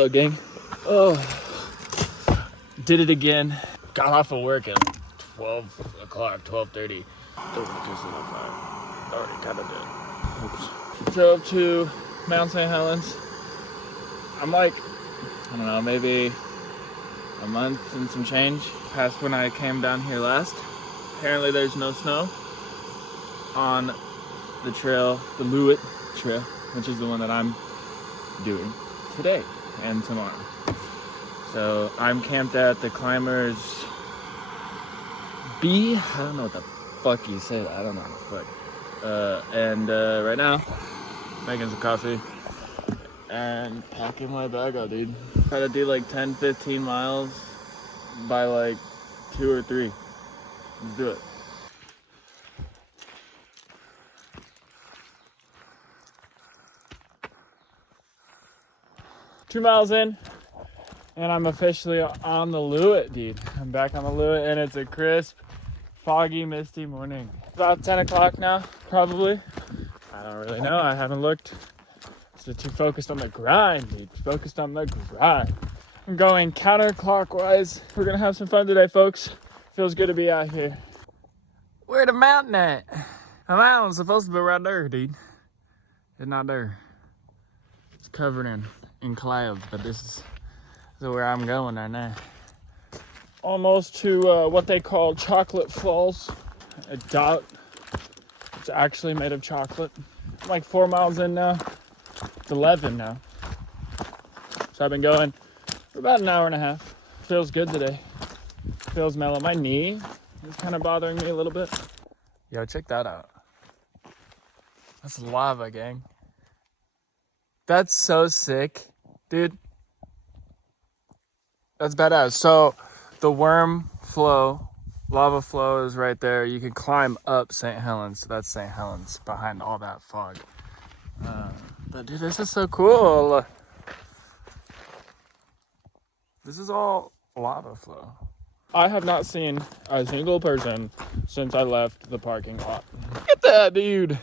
Hello, gang. Oh, did it again. Got off of work at 12 o'clock, 12:30. Don't want to piss it on fire. Already kind of did. Oops. Drove to Mount St. Helens. I'm like, I don't know, maybe a month and some change past when I came down here last. Apparently there's no snow on the trail, the Loowit trail, which is the one that I'm doing today and tomorrow. So I'm camped at the Climbers B. I don't know what the fuck you said. I don't know what the fuck. And right now, making some coffee and packing my bag out, dude. Try to do like 10-15 miles by like 2 or 3. Let's do it. Two miles in, and I'm officially on the Loowit, dude. I'm back on the Loowit, and it's a crisp, foggy, misty morning. About 10 o'clock now, probably. I don't really know. I haven't looked. So too focused on the grind, dude. Focused on the grind. I'm going counterclockwise. We're gonna have some fun today, folks. Feels good to be out here. Where the mountain at? The mountain's supposed to be right there, dude. It's not there. It's covered in clouds, but this is where I'm going right now. Almost to what they call Chocolate Falls. I doubt it's actually made of chocolate. I'm like 4 miles in now. It's 11 now. So I've been going for about an hour and a half. Feels good today. Feels mellow. My knee is kind of bothering me a little bit. Yo, check that out. That's lava, gang. That's so sick. Dude, that's badass. So the worm flow, lava flow is right there. You can climb up St. Helens. So that's St. Helens behind all that fog. But dude, this is so cool. This is all lava flow. I have not seen a single person since I left the parking lot. Look at that, dude.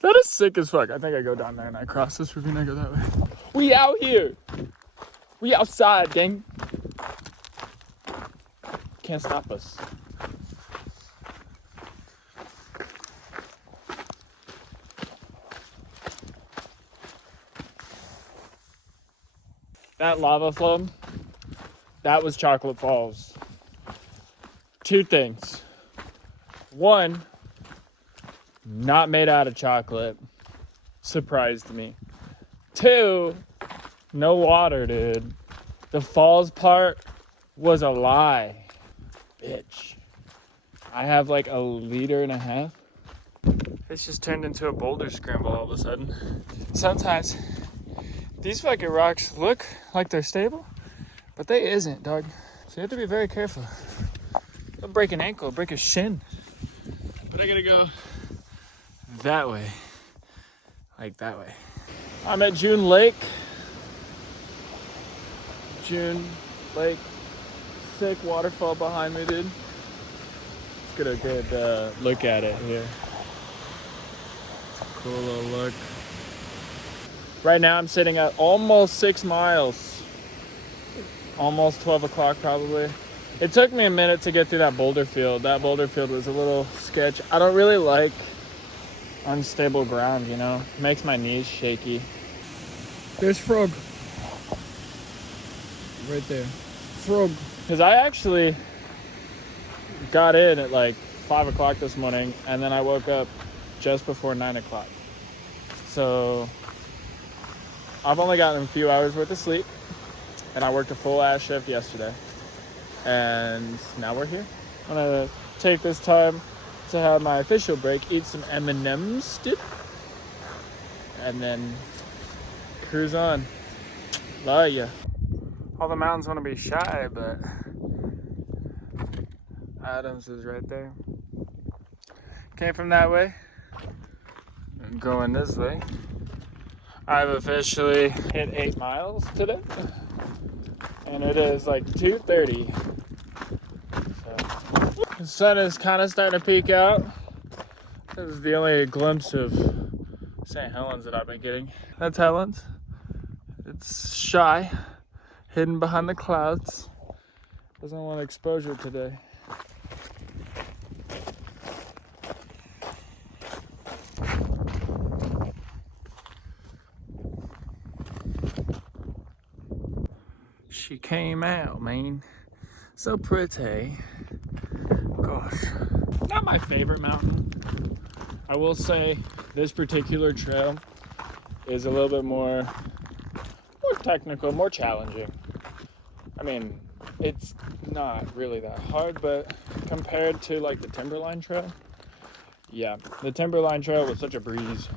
That is sick as fuck. I think I go down there and I cross this ravine and I go that way. We out here. We outside, gang. Can't stop us. That lava flow, that was Chocolate Falls. 2 things. 1, not made out of chocolate. Surprised me. 2, no water, dude. The falls part was a lie. Bitch. I have like 1.5 liters. It's just turned into a boulder scramble all of a sudden. Sometimes these fucking rocks look like they're stable, but they isn't, dog. So you have to be very careful. Don't break an ankle, break a shin. But I gotta go that way, like that way. I'm at June Lake. June Lake, sick waterfall behind me, dude. Let's get a good look at it here. Cool little look. Right now I'm sitting at almost 6 miles. Almost 12 o'clock probably. It took me a minute to get through that boulder field. That boulder field was a little sketch. I don't really like unstable ground, you know? It makes my knees shaky. There's frog. Right there. Frog. Because I actually got in at like 5 o'clock this morning, and then I woke up just before 9 o'clock. So I've only gotten a few hours worth of sleep, and I worked a full ass shift yesterday. And now we're here. I'm gonna take this time to have my official break, eat some M&M's, dude, and then cruise on. Love ya. All the mountains want to be shy, but Adams is right there. Came from that way. I'm going this way. I've officially hit 8 miles today, and it is like 2:30. So the sun is kind of starting to peek out. This is the only glimpse of St. Helens that I've been getting. That's Helens. It's shy, hidden behind the clouds. Doesn't want exposure today. She came out, man. So pretty. Gosh. Not my favorite mountain. I will say this particular trail is a little bit more technical, more challenging. I mean, it's not really that hard, but compared to like the Timberline Trail, yeah, the Timberline Trail was such a breeze.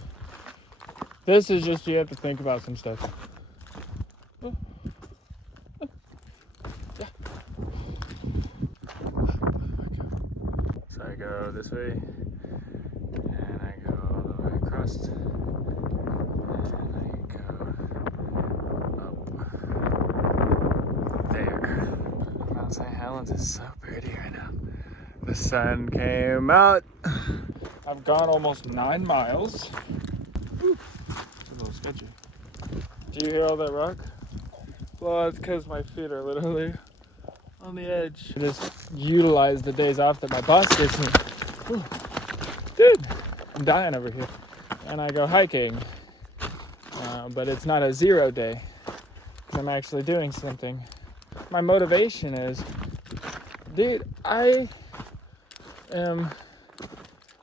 This is just, you have to think about some stuff. Yeah. So I go this way, and I go all the way across, and I go up there. Mount St. Helens is so pretty right now. The sun came out. I've gone almost 9 miles. Whew. It's a little sketchy. Do you hear all that rock? Well, it's because my feet are literally on the edge. I just utilize the days off that my boss gives me. Whew. Dude, I'm dying over here. And I go hiking. But it's not a 0 day. I'm actually doing something. My motivation is, dude, I am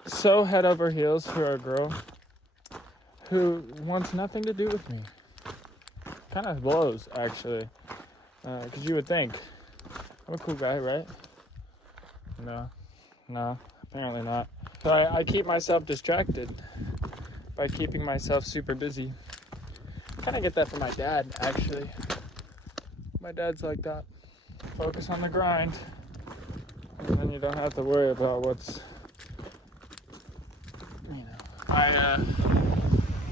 so head over heels for a girl who wants nothing to do with me. Kind of blows, actually. Because you would think, I'm a cool guy, right? No, apparently not. So I keep myself distracted by keeping myself super busy. Kind of get that from my dad, actually. My dad's like that. Focus on the grind, and then you don't have to worry about what's, you know. I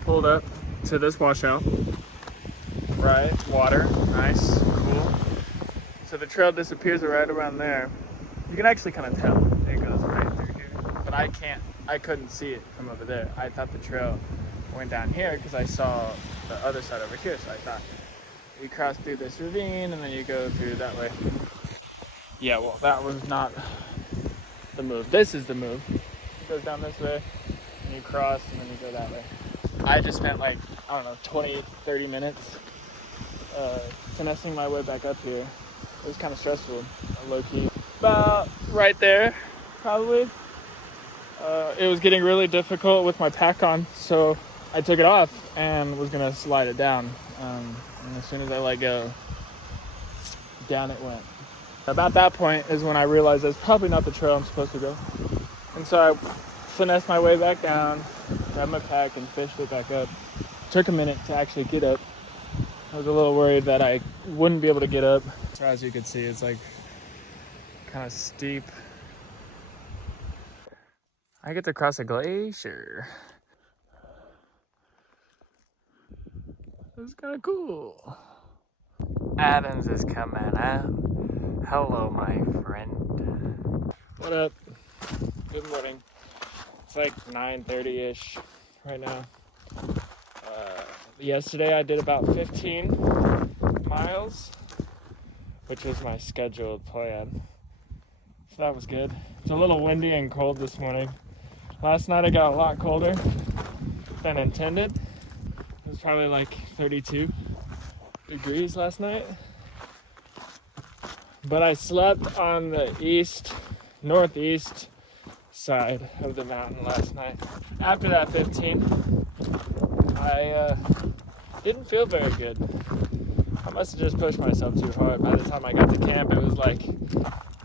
pulled up to this washout. Right, water, nice, cool. So the trail disappears right around there. You can actually kind of tell it goes right through here, but I couldn't see it from over there. I thought the trail went down here because I saw the other side over here, so I thought you cross through this ravine and then you go through that way. Yeah, well, that was not the move. This is the move. It goes down this way, and you cross, and then you go that way. I just spent like, I don't know, 20, 30 minutes finessing my way back up here. It was kind of stressful, low-key. About right there, probably. It was getting really difficult with my pack on, so I took it off and was gonna slide it down. And as soon as I let go, down it went. About that point is when I realized that's probably not the trail I'm supposed to go. And so I finessed my way back down, grabbed my pack, and fished it back up. Took a minute to actually get up. I was a little worried that I wouldn't be able to get up. So as you can see, it's like kind of steep. I get to cross a glacier. It's kind of cool. Adams is coming out. Hello, my friend. What up? Good morning. It's like 9:30-ish right now. Yesterday I did about 15 miles, which was my scheduled plan. So that was good. It's a little windy and cold this morning. Last night it got a lot colder than intended. It was probably like 32 degrees last night. But I slept on the northeast side of the mountain last night. After that 15, I didn't feel very good. I must have just pushed myself too hard. By the time I got to camp, it was like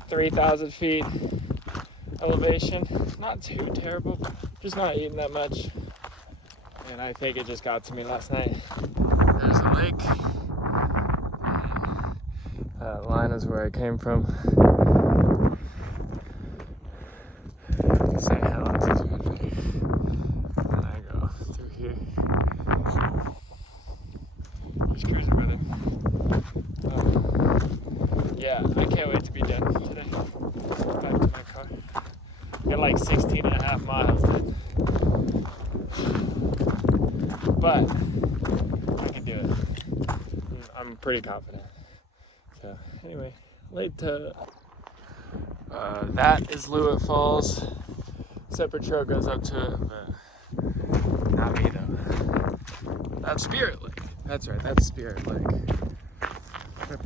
3,000 feet elevation. Not too terrible, just not eating that much. And I think it just got to me last night. There's a lake. That line is where I came from. St. Helens is right there. And I go through here. Just cruising, brother. Yeah, I can't wait to be done today. Back to my car. Got like 16 and a half miles, dude. But I can do it. I'm pretty confident. So anyway, later. That is Loowit Falls. Separate trail goes up to it, but not me though. That's Spirit Lake. That's right, that's Spirit Lake. Yep.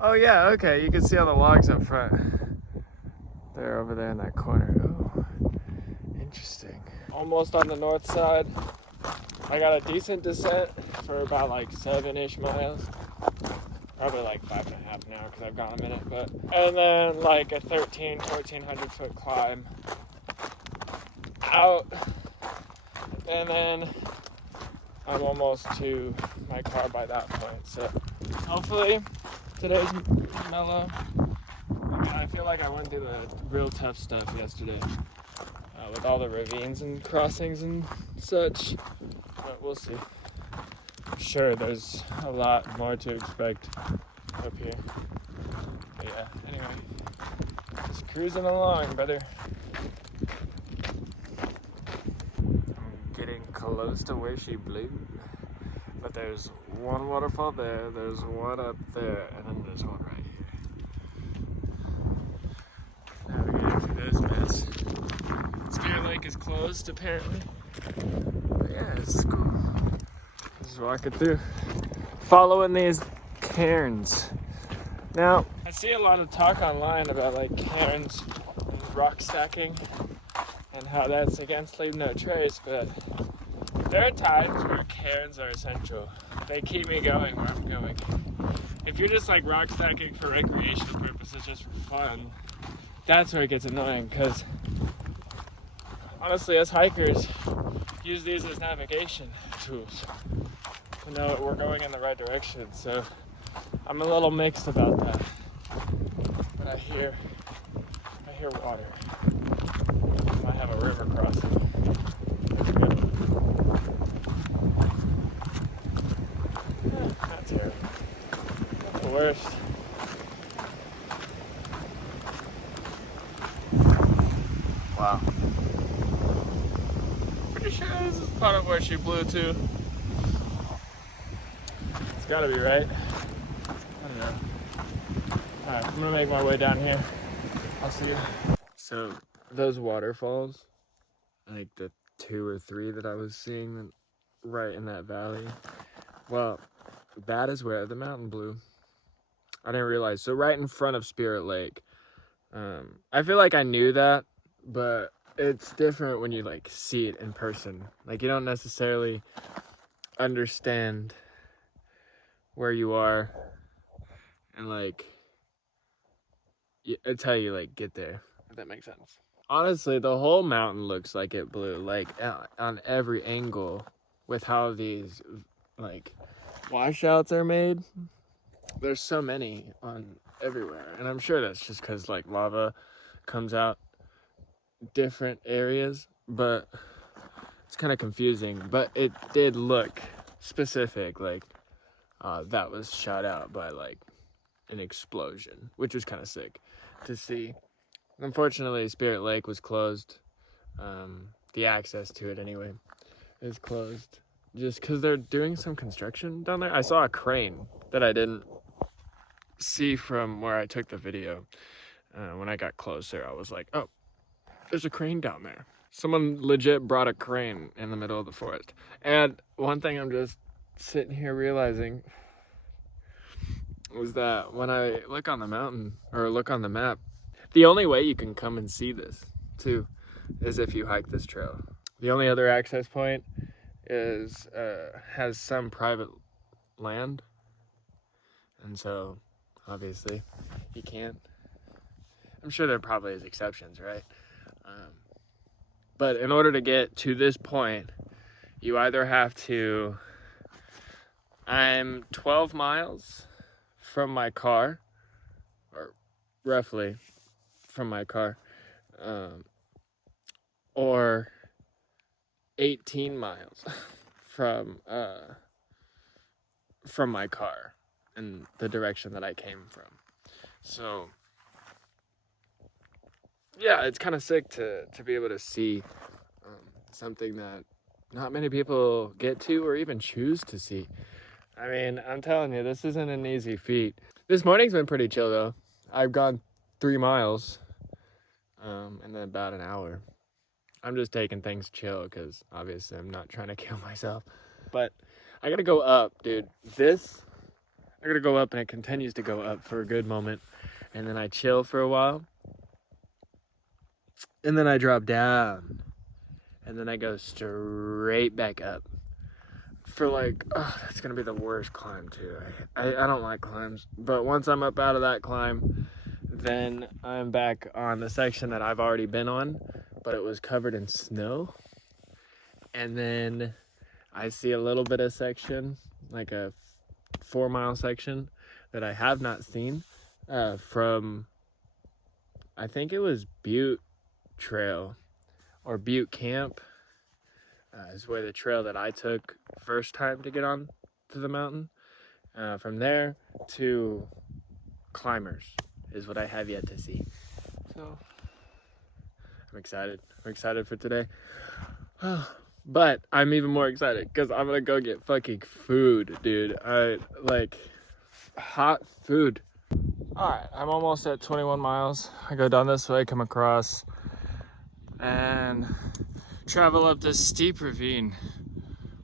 Oh yeah, okay, you can see all the logs up front. They're over there in that corner. Oh, interesting. Almost on the north side. I got a decent descent for about like 7-ish miles. Probably like 5.5 now because I've gone a minute, but. And then like a 1,400 foot climb out. And then I'm almost to my car by that point. So hopefully today's mellow. I feel like I went through the real tough stuff yesterday with all the ravines and crossings and such, but we'll see. I'm sure there's a lot more to expect up here. But yeah, anyway, just cruising along, brother. I'm getting close to where she blew, but there's one waterfall there, there's one up there, and then there's one right here. Navigating through this mess. Spirit Lake is closed apparently. But yeah, it's cool. Just walking through. Following these cairns. Now, I see a lot of talk online about like cairns and rock stacking and how that's against leave no trace, but there are times where cairns are essential. They keep me going where I'm going. If you're just like rock stacking for recreational purposes, just for fun, that's where it gets annoying, because honestly, as hikers, use these as navigation tools to know we're going in the right direction. So I'm a little mixed about that. But I hear water. I might have a river crossing. Not terrible. Not the worst. Wow. Pretty sure this is part of where she blew to. It's gotta be right. I don't know. Alright, I'm gonna make my way down here. I'll see you. So, those waterfalls, like the 2 or 3 that I was seeing right in that valley, well, that is where the mountain blew. I didn't realize. So right in front of Spirit Lake. I feel like I knew that, but it's different when you like see it in person. Like you don't necessarily understand where you are and like until you like get there, if that makes sense. Honestly, the whole mountain looks like it blew, like on every angle with how these like washouts are made. There's so many on everywhere, and I'm sure that's just because like lava comes out different areas, but it's kind of confusing. But it did look specific, like that was shot out by like an explosion, which was kind of sick to see. Unfortunately, Spirit Lake was closed. The access to it anyway is closed just because they're doing some construction down there. I saw a crane that I didn't see from where I took the video. When I got closer, I was like, oh, there's a crane down there. Someone legit brought a crane in the middle of the forest. And one thing I'm just sitting here realizing was that when I look on the mountain or look on the map, the only way you can come and see this too is if you hike this trail. The only other access point is has some private land, and so obviously you can't. I'm sure there probably is exceptions, right? But in order to get to this point, you either have to. I'm 12 miles from my car, or roughly from my car, or 18 miles from my car in the direction that I came from. So yeah, it's kind of sick to be able to see something that not many people get to or even choose to see. I mean, I'm telling you, this isn't an easy feat. This morning's been pretty chill though. I've gone 3 miles in about an hour. I'm just taking things chill because obviously I'm not trying to kill myself. But I gotta go up, dude. I gotta go up and it continues to go up for a good moment. And then I chill for a while. And then I drop down. And then I go straight back up. For like, oh, that's gonna be the worst climb too. I don't like climbs. But once I'm up out of that climb, then I'm back on the section that I've already been on, but it was covered in snow. And then I see a little bit of section, like a 4-mile section that I have not seen from, I think it was Butte Trail or Butte Camp is where the trail that I took first time to get on to the mountain. From there to Climbers is what I have yet to see. So I'm excited. I'm excited for today. But I'm even more excited because I'm gonna go get fucking food, dude. I like hot food. Alright, I'm almost at 21 miles. I go down this way, come across, and travel up this steep ravine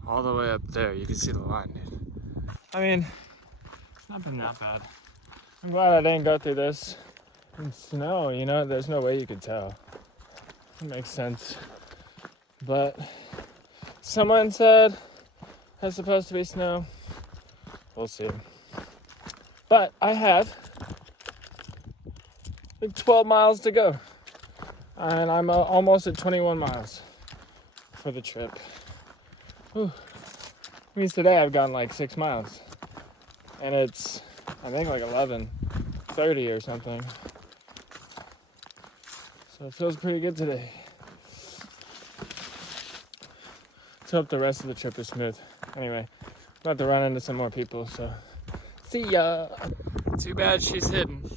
all the way up there. You can see the line, dude. I mean, it's not been that bad. I'm glad I didn't go through this in snow, you know? There's no way you could tell. It makes sense. But someone said it's supposed to be snow. We'll see. But I have like 12 miles to go. And I'm almost at 21 miles for the trip. Whew. Means today I've gone like 6 miles. And it's, I think, like 11:30 or something. So it feels pretty good today. Let's hope the rest of the trip is smooth. Anyway, I'm about to run into some more people, so see ya. Too bad she's hidden,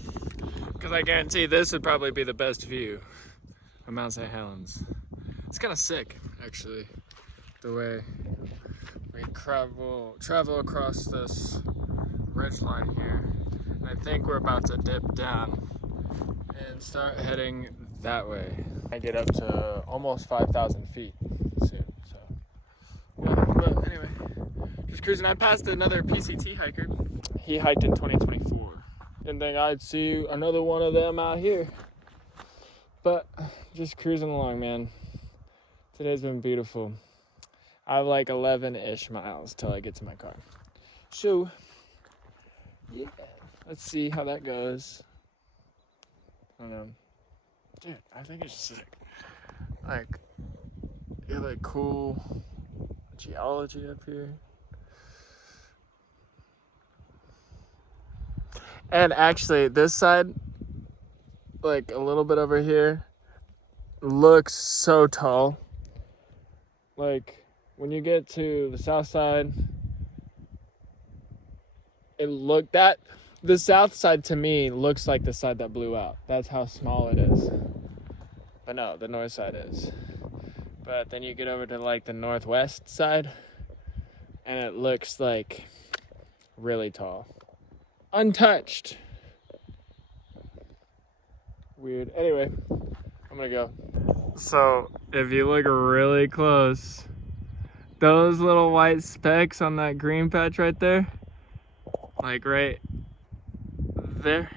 because I guarantee this would probably be the best view of Mount St. Helens. It's kind of sick, actually, the way we travel across this ridge line here. And I think we're about to dip down and start heading that way. I get up to almost 5,000 feet soon, so yeah. But anyway, just cruising. I passed another PCT hiker. He hiked in 2024. Didn't think I'd see another one of them out here, but just cruising along, man. Today's been beautiful. I have like 11-ish miles till I get to my car. So yeah, let's see how that goes. I don't know. Dude, I think it's sick. Like, you have like cool geology up here. And actually, this side, like a little bit over here, looks so tall. Like, when you get to the south side, the south side to me looks like the side that blew out. That's how small it is. But no, the north side is. But then you get over to like the northwest side, and it looks like really tall. Untouched. Weird. Anyway, I'm gonna go. So, if you look really close, those little white specks on that green patch right there, like right there,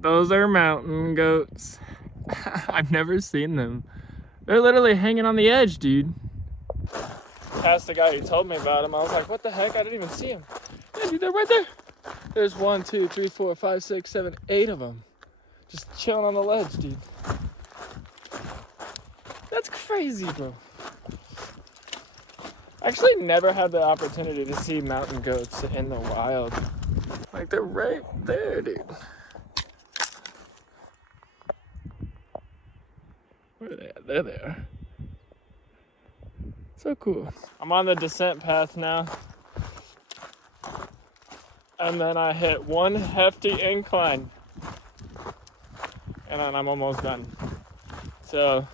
those are mountain goats. I've never seen them. They're literally hanging on the edge, dude. Asked the guy who told me about them. I was like, what the heck? I didn't even see them. Yeah, dude, they're right there. There's 1, 2, 3, 4, 5, 6, 7, 8 of them. Just chilling on the ledge, dude. That's crazy, bro. I actually never had the opportunity to see mountain goats in the wild. Like, they're right there, dude. Where are they at? They're there. So cool. I'm on the descent path now. And then I hit one hefty incline. And then I'm almost done. So,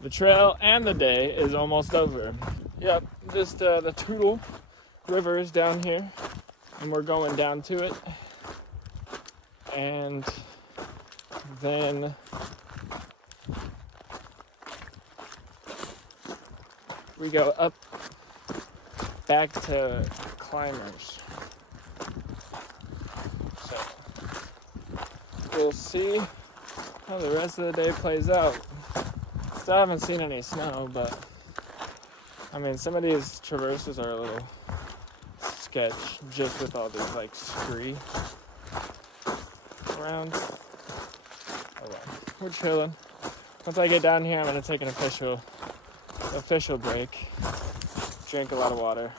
the trail and the day is almost over. Yep, just the Tootle River is down here, and we're going down to it. And then we go up back to Climbers. So we'll see how the rest of the day plays out. Still haven't seen any snow, but I mean, some of these traverses are a little sketch just with all these like scree around. Oh well, we're chilling. Once I get down here, I'm gonna take an official break, drink a lot of water,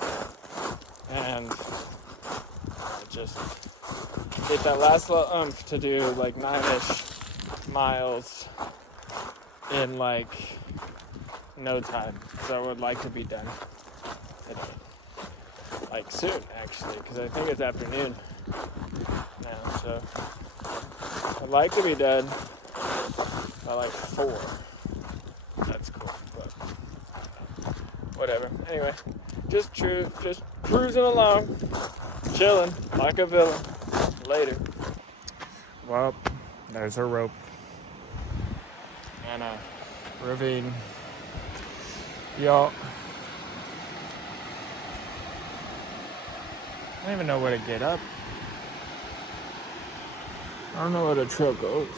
and just get that last little oomph to do like 9-ish miles in like no time. So I would like to be done today, like soon actually, because I think it's afternoon now. So I'd like to be done by like 4. That's cool, but whatever. Anyway, just cruising along, chilling like a villain. Later. Well, there's a rope and a ravine. Y'all, I don't even know where to get up. I don't know where the trail goes.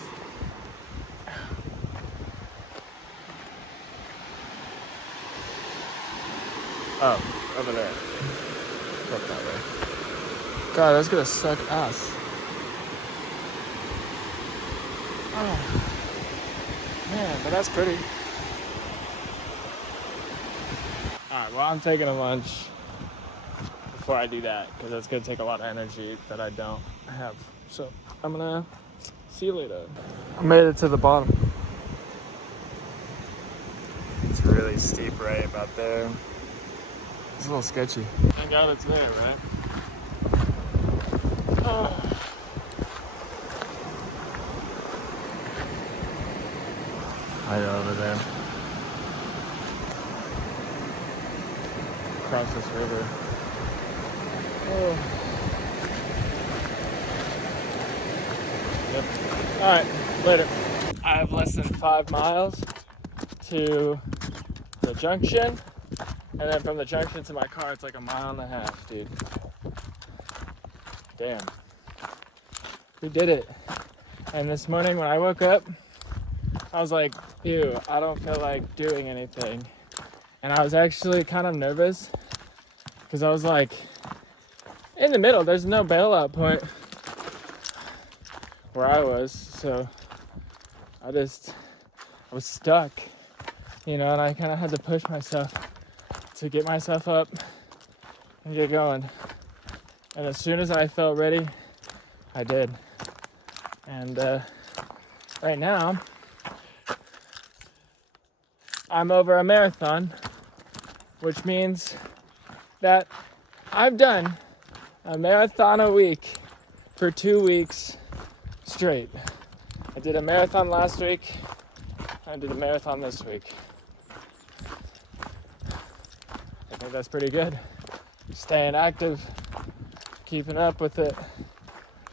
Oh, over there. Up that way. God, that's gonna suck ass. Oh, man, but that's pretty. Alright, well, I'm taking a lunch before I do that, because that's going to take a lot of energy that I don't have. So, I'm going to see you later. I made it to the bottom. It's really steep right about there. It's a little sketchy. Thank God it's there, right? Oh. Right over there. Across this river. Oh. Yep. Alright, later. I have less than 5 miles to the junction, and then from the junction to my car, it's like 1.5 miles, dude. Damn. We did it. And this morning when I woke up, I was like, ew, I don't feel like doing anything. And I was actually kind of nervous because I was like, in the middle, there's no bailout point where I was. So I was stuck, you know, and I kind of had to push myself to get myself up and get going. And as soon as I felt ready, I did. And right now, I'm over a marathon, which means that I've done a marathon a week for 2 weeks straight. I did a marathon last week. I did a marathon this week. I think that's pretty good. Staying active, keeping up with it.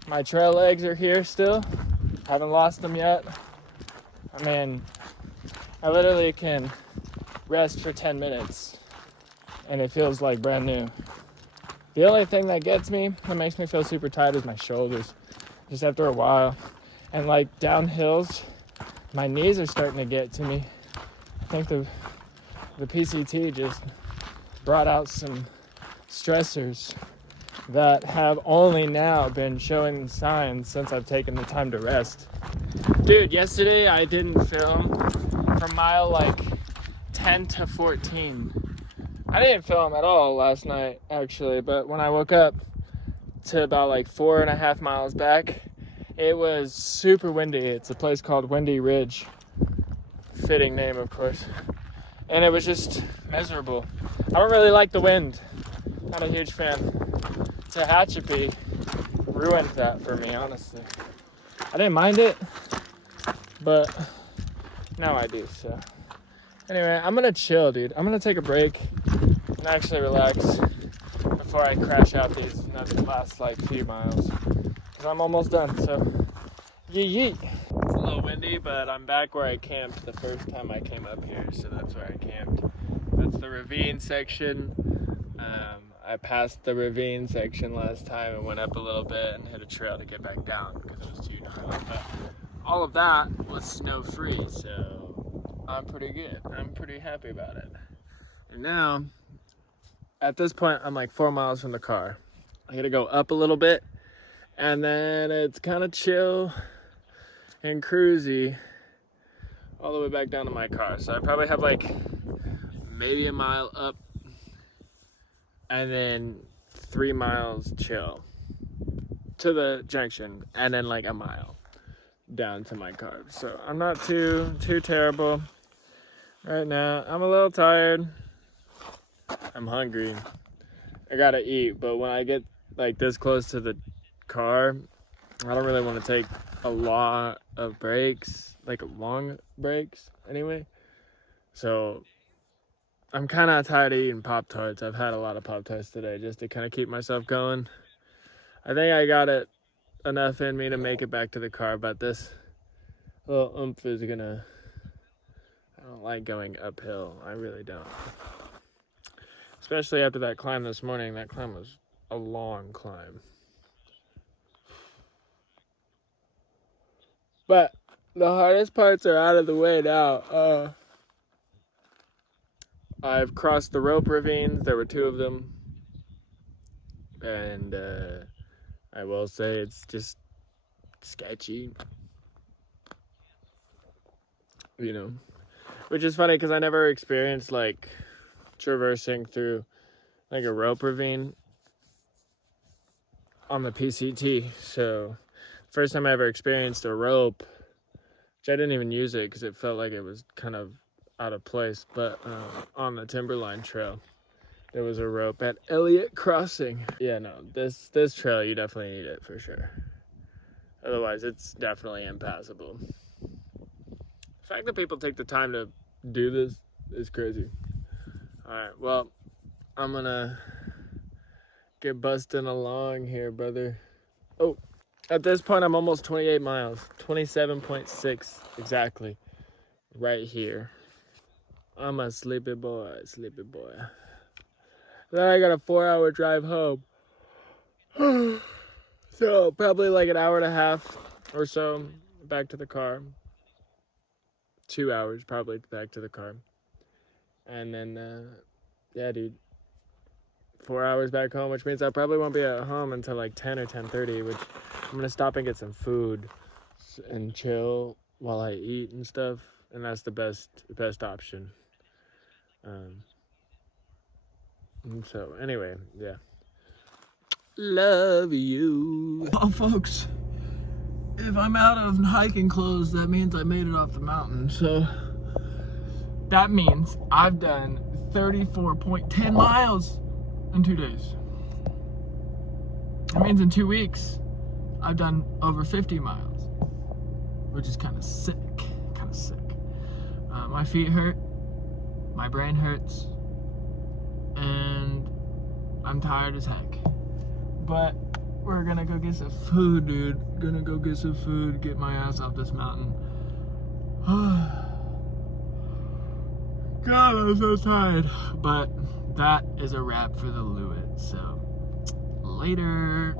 My trail legs are here still. Haven't lost them yet. I mean, I literally can rest for 10 minutes and it feels like brand new. The only thing that gets me, that makes me feel super tight, is my shoulders. Just after a while. And like down hills, my knees are starting to get to me. I think the PCT just brought out some stressors that have only now been showing signs since I've taken the time to rest. Dude, yesterday I didn't film from mile like 10 to 14. I didn't film at all last night actually, but when I woke up to about like 4.5 miles back, it was super windy. It's a place called Windy Ridge. Fitting name, of course. And it was just miserable. I don't really like the wind. Not a huge fan. Tehachapi ruined that for me, honestly. I didn't mind it, but now I do, so. Anyway, I'm gonna chill, dude. I'm gonna take a break and actually relax before I crash out these last like few miles. Because I'm almost done, so yee. It's a little windy, but I'm back where I camped the first time I came up here, so that's where I camped. That's the ravine section. I passed the ravine section last time and went up a little bit and hit a trail to get back down because it was too gnarly. But all of that was snow-free, so I'm pretty good. I'm pretty happy about it. And now, at this point, I'm like 4 miles from the car. I gotta go up a little bit, and then it's kind of chill and cruisy all the way back down to my car. So I probably have like maybe a mile up and then 3 miles chill to the junction, and then like a mile down to my car. So I'm not too terrible right now. I'm a little tired. I'm hungry. I gotta eat, but when I get like this close to the car, I don't really want to take a lot of breaks, like long breaks anyway. So I'm kind of tired of eating Pop-Tarts. I've had a lot of Pop-Tarts today just to kind of keep myself going. I think I got it enough in me to make it back to the car, but this little oomph is gonna... I don't like going uphill. I really don't. Especially after that climb this morning. That climb was a long climb. But the hardest parts are out of the way now. I've crossed the rope ravines. There were 2 of them. And I will say it's just sketchy. You know. Which is funny because I never experienced like traversing through like a rope ravine on the PCT. So first time I ever experienced a rope, which I didn't even use it because it felt like it was kind of out of place, but on the Timberline Trail there was a rope at Elliott Crossing. Yeah, no, this trail you definitely need it for sure, otherwise it's definitely impassable. The fact that people take the time to do this is crazy. Alright, well, I'm gonna get busting along here, brother. Oh, at this point I'm almost 28 miles, 27.6 exactly, right here. I'm a sleepy boy. Then I got a 4-hour drive home. So probably like an hour and a half or so back to the car. 2 hours probably back to the car. And then, yeah, dude, 4 hours back home, which means I probably won't be at home until like 10 or 10:30, which I'm going to stop and get some food and chill while I eat and stuff. And that's the best option. And so anyway, yeah. Love you. Well, folks, if I'm out of hiking clothes, that means I made it off the mountain. So that means I've done 34.10 miles in 2 days. That means in 2 weeks, I've done over 50 miles, which is kind of sick. My feet hurt, my brain hurts, and I'm tired as heck. But we're gonna go get some food, dude. Gonna go get some food, get my ass off this mountain. God, I'm so tired. But that is a wrap for the Loowit. So, later.